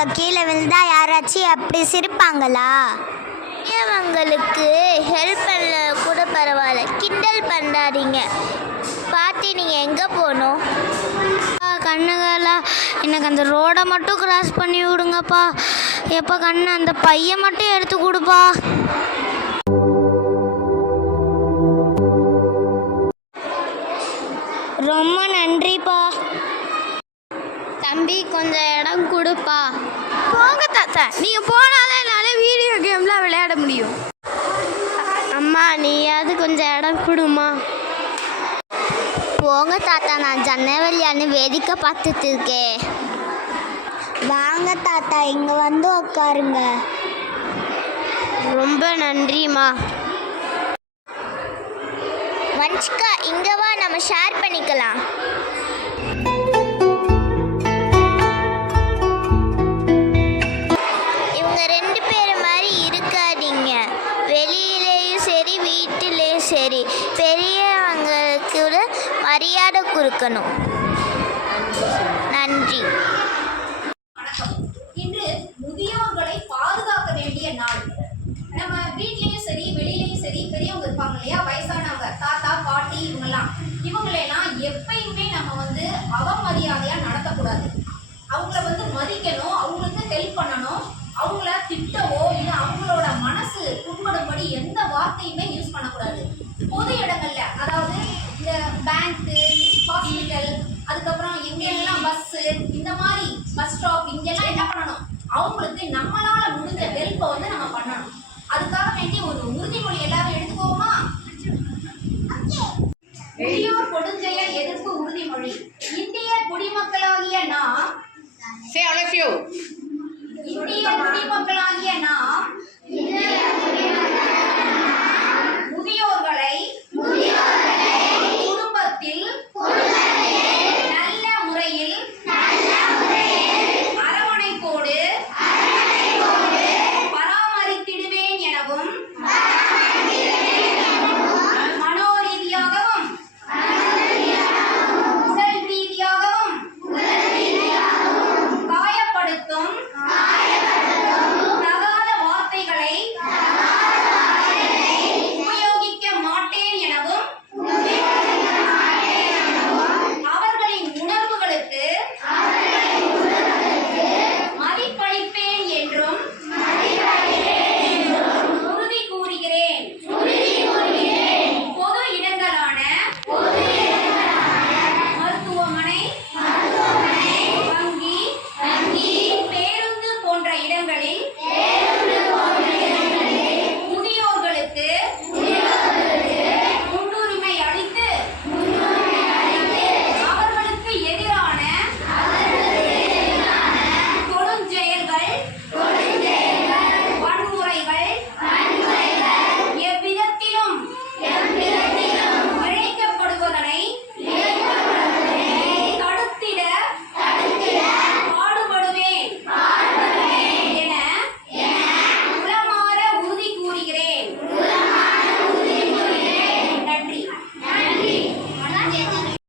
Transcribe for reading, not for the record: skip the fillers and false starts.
அவங்க கீழே விழுந்தா யாராச்சும் அப்படி சிரிப்பாங்களா? அவங்களுக்கு ஹெல்ப் பண்ண கூட பரவாயில்ல, கிண்டல் பண்ணாதீங்க. பார்த்து நீங்கள் எங்கே போகணும்? கண்ணுகளா, எனக்கு அந்த ரோடை மட்டும் கிராஸ் பண்ணி விடுங்கப்பா. எப்போ கண்ணு அந்த பையன் மட்டும் எடுத்து கொடுப்பா. ரொம்ப நன்றிப்பா. தம்பி கொஞ்சம் இடம் கொடுப்பா. போங்க தாத்தா, நீங்கள் போனாதான் என்னால் வீடியோ கேம்லாம் விளையாட முடியும். அம்மா நீயாவது கொஞ்சம் இடம் கொடுமா. போங்க தாத்தா, நான் ஜன்னவெளியான்னு வேடிக்கை பார்த்துட்டு இருக்கேன். வாங்க தாத்தா, இங்கே வந்து உட்காருங்க. ரொம்ப நன்றிம்மா. வன்சிகா இங்கே வா, நம்ம ஷேர் பண்ணிக்கலாம். இவங்க 2 பேர் மாதிரி இருக்காதீங்க. வெளியிலேயும் சரி வீட்டிலேயும் சரி பெரியவங்களுக்கு மரியாதை கொடுக்கணும். நன்றி. இன்று முதியோர்களை பாதுகாக்க வேண்டிய நாள். நம்ம வீட்லேயும் சரி வெளியிலையும் சரி பெரியவங்க இருப்பாங்க இல்லையா, வயசானவங்க, தாத்தா பாட்டி, இவங்களெல்லாம் எப்பயுமே நம்ம வந்து அவமரியாதையாக நடத்தக்கூடாது. அவங்கள மதிக்கணும், அவங்களுக்கு ஹெல்ப் பண்ணணும். அவங்கள திட்டவோ இல்லை அவங்களோட மனசு புண்படும்படி எந்த வார்த்தையுமே யூஸ் பண்ணக்கூடாது. பொது இடங்கள்ல, அதாவது இந்த பேங்க்கு, ஹாஸ்பிட்டல், அதுக்கப்புறம் எங்கெல்லாம் பஸ்ஸு, இந்த மாதிரி பஸ் ஸ்டாப், இங்கெல்லாம் என்ன பண்ணணும், அவங்களுக்கு நம்மளால முடிஞ்ச ஹெல்ப்பை நம்ம பண்ணணும். அதுக்காக வேண்டி ஒரு உறுதிமொழி எல்லாரும் எடுத்துக்கோமா? முதியோர் கொடுஞ்செயல் எதிர்ப்பு உறுதிமொழி. இந்திய குடிமக்களாகிய நாம், Say all of you. இந்திய குடிமக்களாகிய நாம்